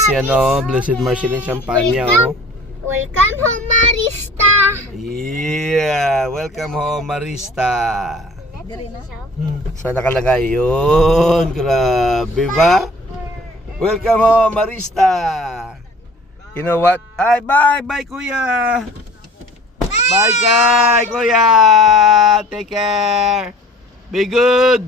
si Blessed Marceline Champaña, oh. Welcome home, Marista. Yeah, welcome home, Marista. Saan nakalagay yun? Grabe ba? Welcome home, Marista. You know what? Ay, bye, kuya. Bye, kuya. Take care. Be good.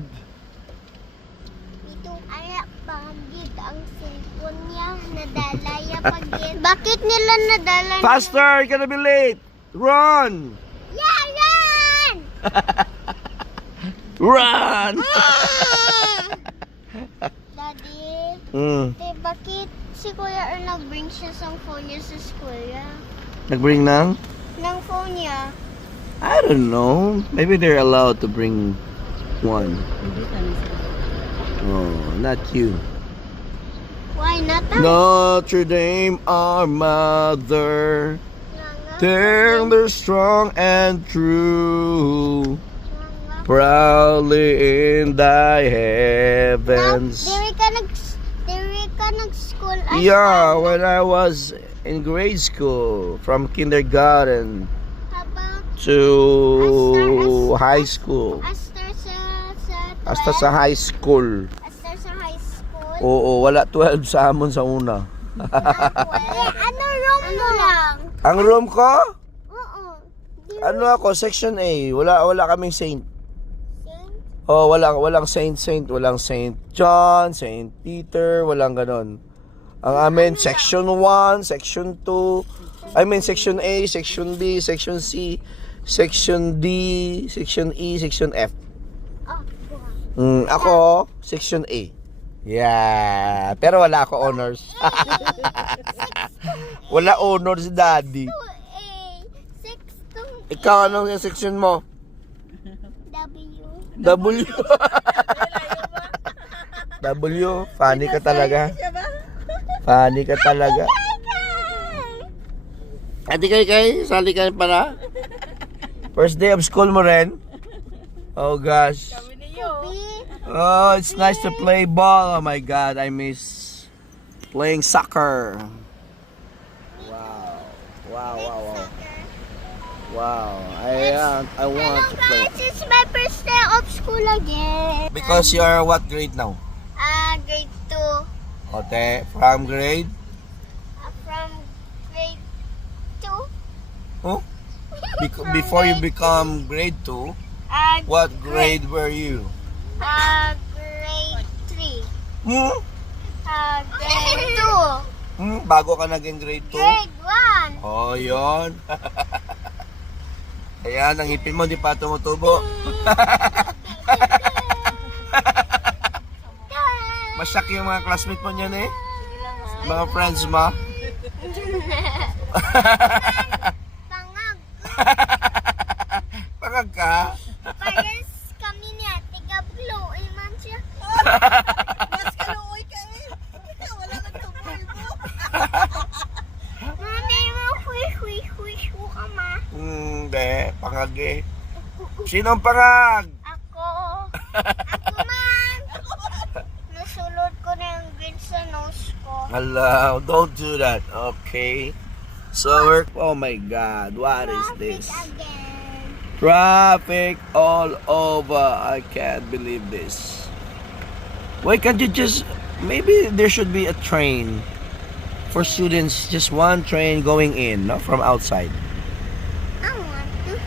Itong anak panggit ang cellphone niya. Nadalaya pagit. Bakit nila nadala? Faster, you're gonna be late. Run. Yeah, run! Run. Daddy, bakit si Kuya nag-bring siya sa phone niya sa school niya? Nag-bring ng Phone niya. I don't know. Maybe they're allowed to bring one. Oh, not you. Why not? Notre Dame, our mother, tender, strong, and true, proudly in thy heavens. Diri ka nag-school. Yeah, when I was in grade school, from kindergarten to high school. Hasta sa high school. Oo, wala 12 sa amon sa una. Ano room mo lang? Ang room ko? Oo. Ano ako, section A. Wala kaming saint. Oh, walang saint, walang Saint John, Saint Peter, walang ganon. Ang amin, section 1, section 2, section A, section B, section C, section D, section E, section F. Ako, section A. Yeah, pero wala ako honors. Wala honors, daddy. Ikaw, anong yung section mo? W. W, funny ka talaga. Funny ka talaga. Ate kay, sali ka para? First day of school mo rin? Oh gosh. Oh, it's nice to play ball. Oh my God, I miss playing soccer. Wow. I want to play. Guys, it's my first day of school again. Because you are what grade now? Grade 2. Okay, from grade? From grade 2. Oh? Before you become grade 2, what grade were you? Grade 3. Hmm? Grade 2. Bago ka naging grade 2? Grade 1. Oh, yun. Ayan, ang ngipin mo di pa tumutubo. Masyak yung mga classmate mo niyan eh. Mga friends mo. Pangag. Pangag ka? Parehas kami niya. Tiga-blow. Iman siya. Mas kaluoy kami. Wala nang tuboy mo. Mami mo, hui ka ma. Hindi, pangag eh. Sinong pangag? Ako. Ako man. Nasulot ko na yung grade sa nose ko. Hello, don't do that, okay? So oh my God, what is this? Again. Traffic all over. I can't believe this. Why can't you just, maybe there should be a train for students, just one train going in, no, from outside. I want to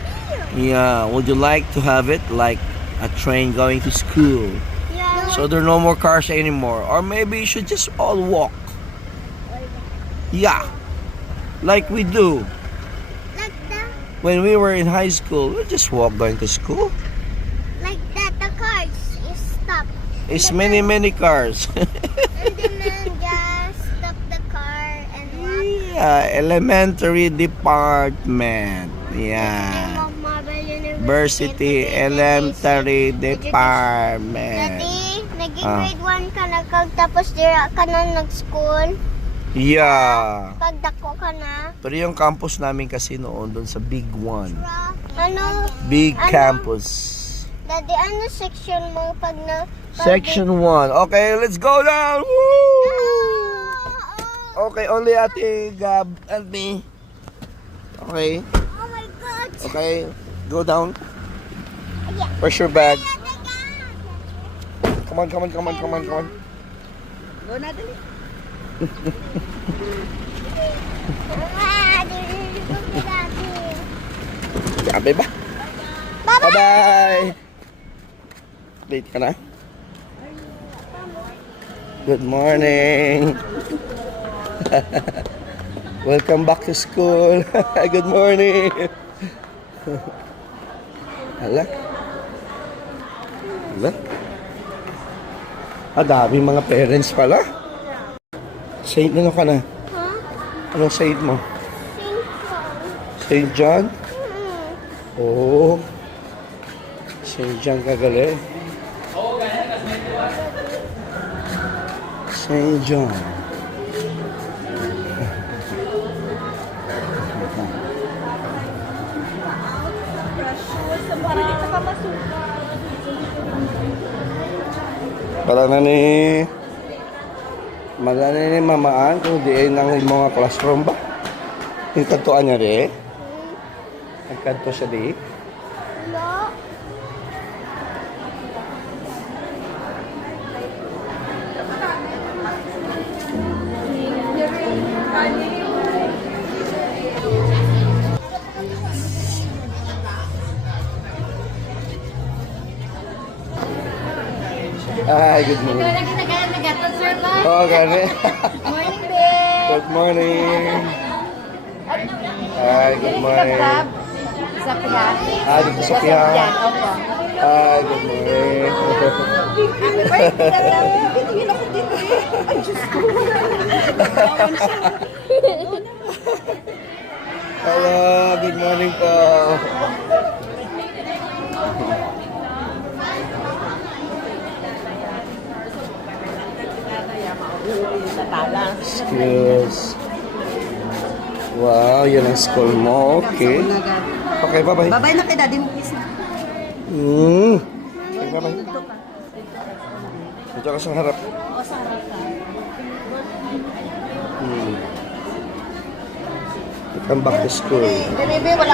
hear. Yeah, would you like to have it like a train going to school? Yeah. So there are no more cars anymore. Or maybe you should just all walk. Yeah, like we do. Like that. When we were in high school, we just walk going to school. Like that. The cars is stopped. It's many cars. And then just stop the car and walk. Yeah, elementary department. Yeah. University Elementary Department. Daddy, naging grade 1 ka na tapos dira ka na nag-school. Yeah. Pagdako ka na. Pero yung campus namin kasi noon doon sa Big One. Ano? Big Ano? campus. Daddy, ano section mo pag Section 1. Okay, let's go down. Woo! Okay, only Ate Gab and me. Okay, Oh my God. okay. Go down. Yeah. Where's your bag? Come on, come on, come on, come on, come on. Go na, dali. Sabi ba? Bye-bye. Bye-bye! Late ka na? Good morning! Welcome back to school! Good morning! Hala? Hala? Dami mga parents pala. Saint ano ka na? Huh? Anong saint mo? Sing song. Saint John? Hmm. Oo. Saint John kagaling. Saint John. Mala na ni mamaan kung di ay nang mga classroom ba? Yung kantuan niya di? Nagkanto siya di? No. Ay, good morning. Lagi nag-agat sir ba? Oo, gani. Morning, babe. Good morning. Ay, good morning. Sa Pilates. Ah, dito sa Pihan. Opo. Ay, good morning. Tingin ako dito eh. Ay, Diyos ko. Hello, good morning po. Skills. Wow, yan ang school mo. Okay. Okay, bye-bye. Babay na kay daddy mo, please. Okay, bye-bye. Dito ka sa harap. O, sa harap ka. Come back to school. Bebe, wala